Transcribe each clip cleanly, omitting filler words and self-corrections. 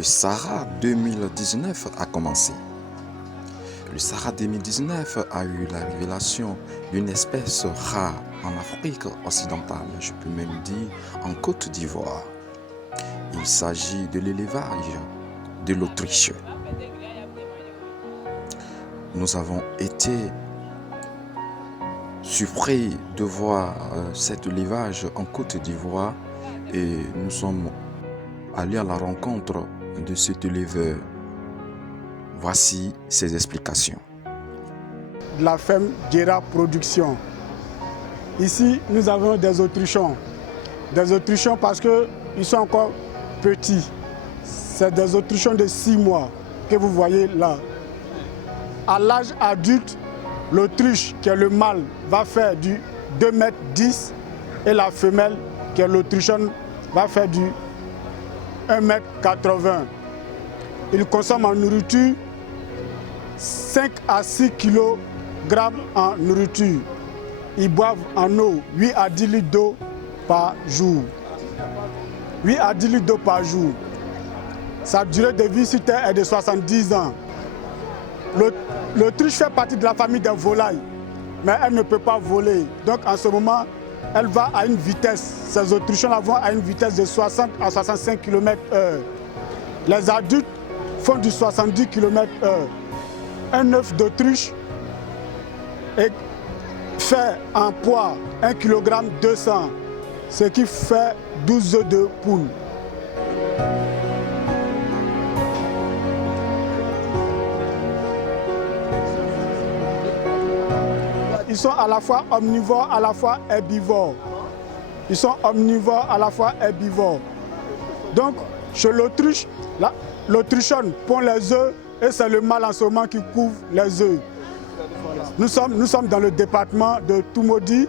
Le Sahara 2019 a commencé. Le Sahara 2019 a eu la révélation d'une espèce rare en Afrique occidentale, je peux même dire en Côte d'Ivoire. Il s'agit de l'élevage de l'autruche. Nous avons été surpris de voir cet élevage en Côte d'Ivoire et nous sommes allés à la rencontre de cet éleveur. Voici ses explications. De la ferme Guéra Production. Ici, nous avons des autruchons. Des autruchons parce qu'ils sont encore petits. C'est des autruchons de 6 mois que vous voyez là. À l'âge adulte, l'autruche qui est le mâle va faire du 2,10 m et la femelle qui est l'autruchonne va faire du 1,80 m. Ils consomment en nourriture 5 à 6 kg en nourriture. Ils boivent en eau 8 à 10 litres d'eau par jour. 8 à 10 litres d'eau par jour. Sa durée de vie sur Terre est de 70 ans. L'autruche fait partie de la famille des volailles, mais elle ne peut pas voler. Donc en ce moment, elle va à une vitesse, ces autruchons vont à une vitesse de 60 à 65 km/h. Les adultes font du 70 km/h. Un œuf d'autruche fait en poids 1 kg 200, ce qui fait 12 œufs de poule. Ils sont à la fois omnivores, à la fois herbivores. Ils sont omnivores, à la fois herbivores. Donc, chez l'autruche, l'autruchonne pond les œufs et c'est le mâle en ce moment qui couvre les œufs. Nous sommes dans le département de Toumoudi.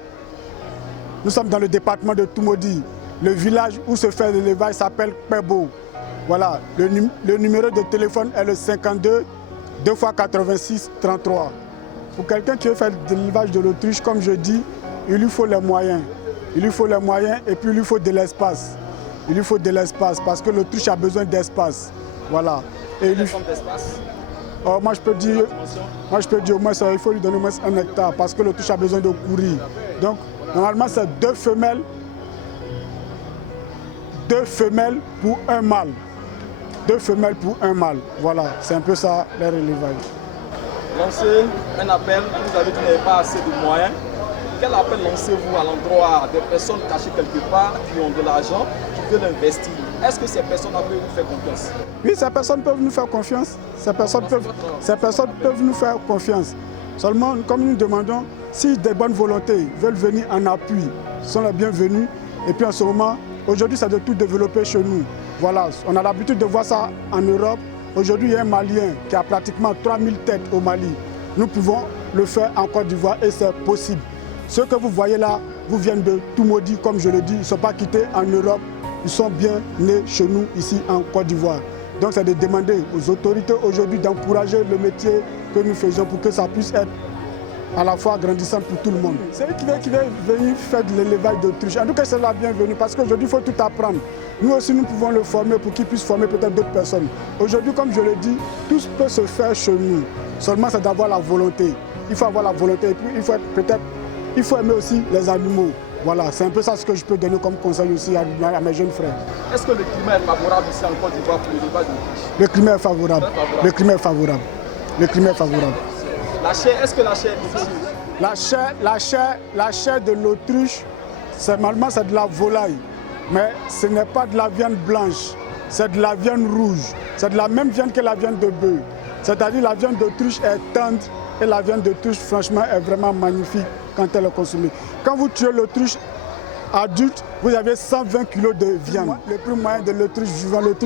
Nous sommes dans le département de Toumoudi. Le village où se fait l'élevage s'appelle Pebo. Voilà, le numéro de téléphone est le 52 2 x 86 33. Pour quelqu'un qui veut faire de l'élevage de l'autruche, comme je dis, il lui faut les moyens. Il lui faut les moyens et puis il lui faut de l'espace. Il lui faut de l'espace parce que l'autruche a besoin d'espace. Voilà. Et il faut d'espace. Moi je peux dire au moins il faut lui donner au moins 1 hectare parce que l'autruche a besoin de courir. Donc normalement c'est 2 femelles pour un mâle. 2 femelles pour un mâle. Voilà, c'est un peu ça leur élevage. Lancez un appel, vous avez dit qu'il n'y avait pas assez de moyens. Quel appel lancez-vous à l'endroit des personnes cachées quelque part qui ont de l'argent, qui veulent investir? Est-ce que ces personnes peuvent vous faire confiance? Oui, ces personnes peuvent nous faire confiance. Ces personnes peuvent nous faire confiance. Seulement, comme nous demandons, si des bonnes volontés veulent venir en appui, sont les bienvenus. Et puis en ce moment, aujourd'hui, ça doit tout développer chez nous. Voilà, on a l'habitude de voir ça en Europe. Aujourd'hui, il y a un Malien qui a pratiquement 3000 têtes au Mali. Nous pouvons le faire en Côte d'Ivoire et c'est possible. Ceux que vous voyez là, vous viennent de Toumoudi, comme je le dis. Ils ne sont pas quittés en Europe. Ils sont bien nés chez nous, ici en Côte d'Ivoire. Donc c'est de demander aux autorités aujourd'hui d'encourager le métier que nous faisons pour que ça puisse être à la fois grandissant pour tout le monde. Celui qui veut venir faire de l'élevage d'autruche, en tout cas c'est la bienvenue parce qu'aujourd'hui il faut tout apprendre. Nous aussi nous pouvons le former pour qu'il puisse former peut-être d'autres personnes. Aujourd'hui comme je le dis, tout peut se faire chez nous. Seulement c'est d'avoir la volonté. Il faut avoir la volonté et puis il faut aimer aussi les animaux. Voilà, c'est un peu ça ce que je peux donner comme conseil aussi à mes jeunes frères. Est-ce que le climat est favorable ici en Côte d'Ivoire pour l'élevage d'autruche? Le climat est favorable. Le climat est favorable. Le climat est favorable. La chair, est-ce que la chair est difficile? La chair de l'autruche, normalement c'est de la volaille. Mais ce n'est pas de la viande blanche, c'est de la viande rouge. C'est de la même viande que la viande de bœuf. C'est-à-dire la viande d'autruche est tendre et la viande d'autruche franchement est vraiment magnifique quand elle est consommée. Quand vous tuez l'autruche adulte, vous avez 120 kg de viande. Le prix moyen de l'autruche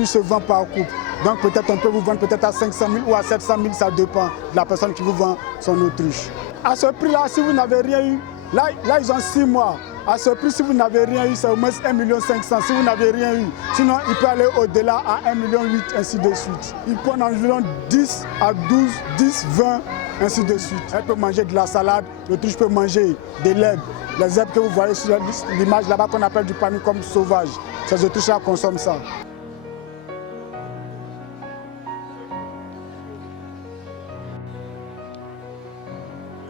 se vend par coupe. Donc peut-être on peut vous vendre peut-être à 500 000 ou à 700 000, ça dépend de la personne qui vous vend son autruche. À ce prix-là, si vous n'avez rien eu, là ils ont 6 mois. À ce prix, si vous n'avez rien eu, c'est au moins 1 500 000. Si vous n'avez rien eu, sinon il peut aller au-delà à 1,8 million, ainsi de suite. Il prend environ 10 à 12, 10, 20, ainsi de suite. Elle peut manger de la salade, l'autruche peut manger des herbes. Les herbes que vous voyez sur l'image là-bas qu'on appelle du palmier comme sauvage. Ces autruches-là consomment ça.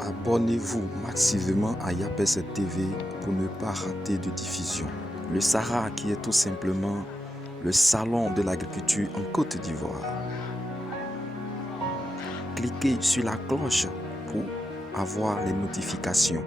Abonnez-vous massivement à Yapes TV pour ne pas rater de diffusion. Le Sahara qui est tout simplement le salon de l'agriculture en Côte d'Ivoire. Cliquez sur la cloche pour avoir les notifications.